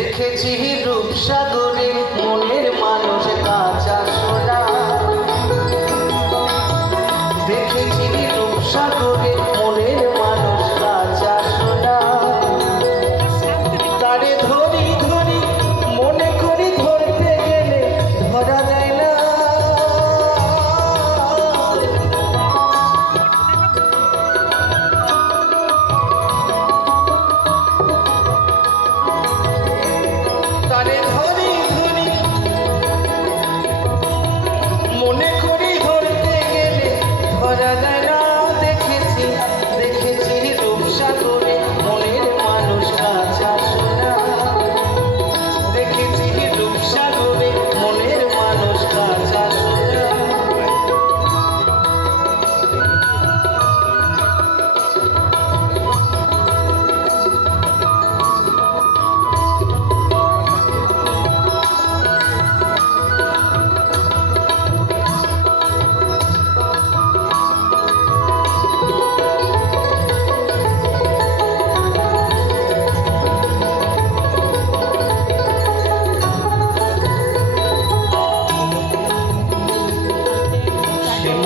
দেখেছি রূপসাগরে মনের মানুষ কাঁচা সোনা, দেখেছি রূপসাগরে মনের মানুষ কাঁচা সোনা। তারে ধরি ধরি মনে করি ধরতে গেলে ধরা যায় না। তারে ধরি ধরি মনে করি ধরতে গেলে ধরা যায় না। দেখেছি দেখেছি রূপসাগরে মনের মানুষ কাঁচা সোনা, দেখেছি রূপসাগরে মনের মানুষ কাঁচা সোনা।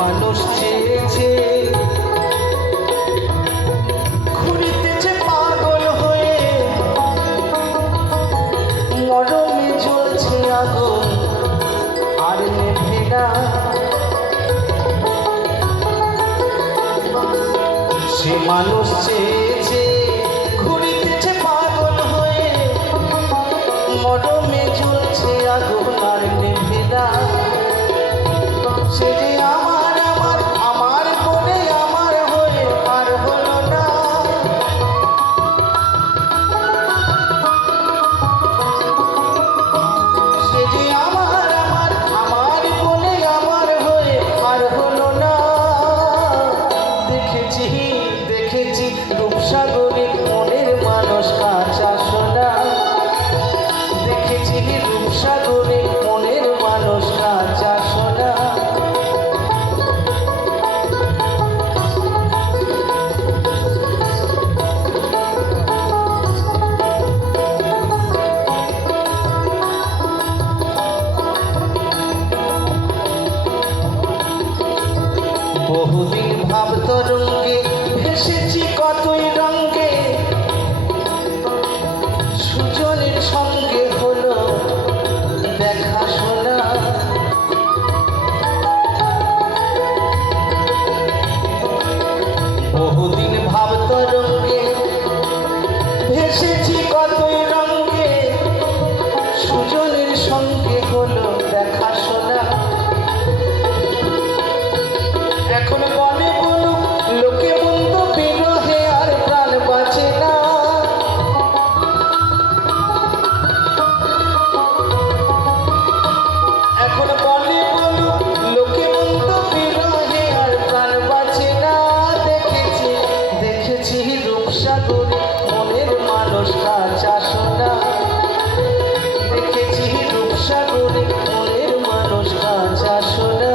মানুষ চেয়েছে ঘুরিতেছে পাগল হয়ে, মরমে জ্বলছে আগুন আর নেভে না। সে মানুষ চেয়েছে ঘুরিতেছে পাগল হয়ে, মরমে জ্বলছে আগুন আর নেভে না। সে যে আমার আমার আমার বলে আমার হয়ে আর হলো না। সে যে আমার আমার আমার বলে আমার হয়ে আর হলো না। দেখেছি দেখেছি রূপসাগরে মনের মানুষ কাঁচা সোনা, দেখেছি রূপসাগরে মনের মানুষ কাঁচা সোনা। বহুদিন ভাব তরঙ্গে ভেসেছি কতই রঙ্গে, সুজনের সঙ্গে হলো দেখা শোনা। বহুদিন ভাব তরঙ্গে ভেসেছি কতই রঙ্গে, সুজনের সঙ্গে হলো দেখা শোনা। এখন বলে বলুক লোকে বন্ধু বিরহে আর প্রাণ বাঁচে না। এখন বলে বলুক লোকে বন্ধু বিরহে আর প্রাণ বাঁচে না। দেখেছি দেখেছি রূপসাগরে মনের মানুষ কাঁচা সোনা, দেখেছি রূপসাগরে মনের মানুষ কাঁচা সোনা।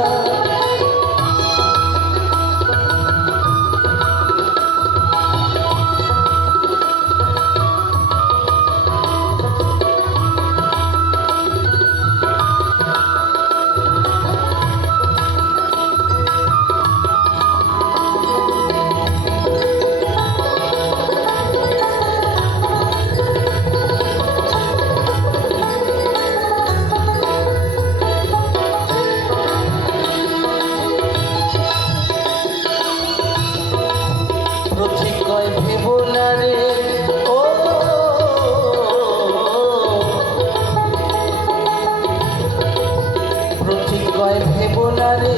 প্রতিকয় ভেব না রে ও, প্রতিকয় ভেব না রে